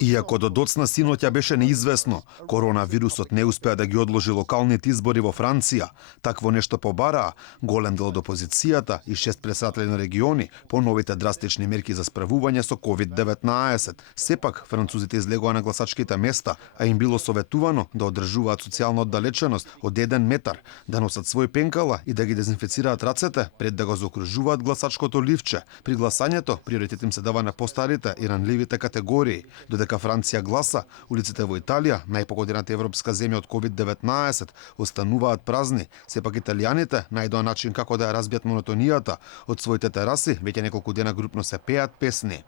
Иако до доцна синоќа беше неизвестно, коронавирусот не успеа да ги одложи локалните избори во Франција. Такво нешто побараа голем дел од опозицијата и 6 председатели на региони по новите драстични мерки за справување со COVID-19. Сепак, французите излегоа на гласачките места, а им било советувано да одржуваат социјална оддалеченост од 1 метар, да носат свој пенкала и да ги дезинфицираат рацете пред да го заокружуваат гласачкото ливче. При гласањето приоритет им се дава на постарите и ранливите категории. Додека Франција гласа, улиците во Италија, најпогодената европска земја од COVID-19, остануваат празни. Сепак италијаните најдоа начин како да ја разбијат монотонијата. Од своите тераси веќе неколку дена групно се пеат песни.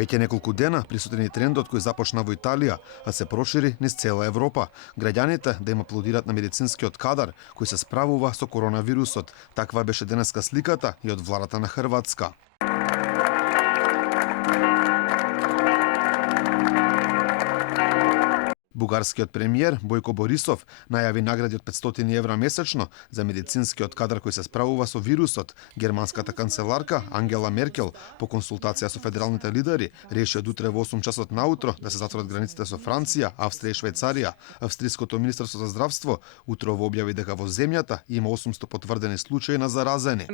Веќе неколку дена присутен е трендот кој започна во Италија, а се прошири низ цела Европа. Граѓаните да им аплодираат на медицинскиот кадар кој се справува со коронавирусот. Таква беше денеска сликата и од владата на Хрватска. Бугарскиот премиер Бојко Борисов најави награди од 500 евра месечно за медицинскиот кадар кој се справува со вирусот. Германската канцеларка Ангела Меркел по консултација со федералните лидери реши од утре во 8 часот наутро да се затворат границите со Франција, Австрија и Швајцарија. Австријското министерство за здравство утрово објави дека во земјата има 800 потврдени случаи на заразени.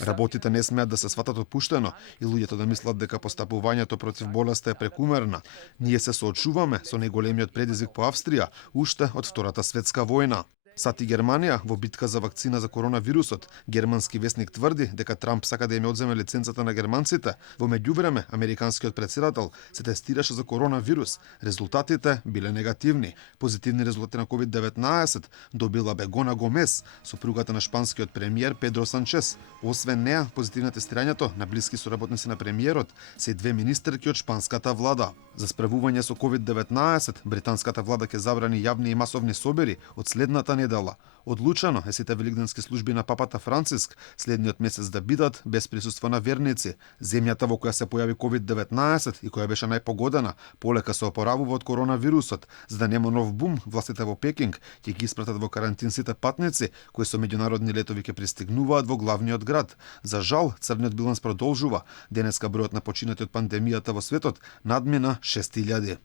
Работите не смеат да се сватат опуштено и луѓето да мислат дека постапувањето против болеста е прекумерна. Ние се соочуваме со најголемиот предизвик по Австрија уште од Втората светска војна. Сад и Германија во битка за вакцина за коронавирусот. Германски весник тврди дека Трамп сака да им одземе лиценцата на германците. Во меѓувреме, американскиот председател се тестираше за коронавирус. Резултатите биле негативни. Позитивни резултати на COVID-19 добила Бегона Гомес, сопругата на шпанскиот премиер Педро Санчес. Освен неа, позитивно тестирањето на блиски соработници на премиерот се и 2 министерки од шпанската влада. За справување со COVID-19, британската влада ќе забрани јавни и масовни собери од следната недела. Одлучено е сите велигденски служби на папата Франциск следниот месец да бидат без присуство на верници. Земјата во која се појави COVID-19 и која беше најпогодена, полека се опоравува од коронавирусот. За да нема нов бум, властите во Пекинг ќе ги испратат во карантин сите патници кои со меѓународни летови ќе пристигнуваат во главниот град. За жал, црниот биланс продолжува. Денеска бројот на починати од пандемијата во светот надмина 6000.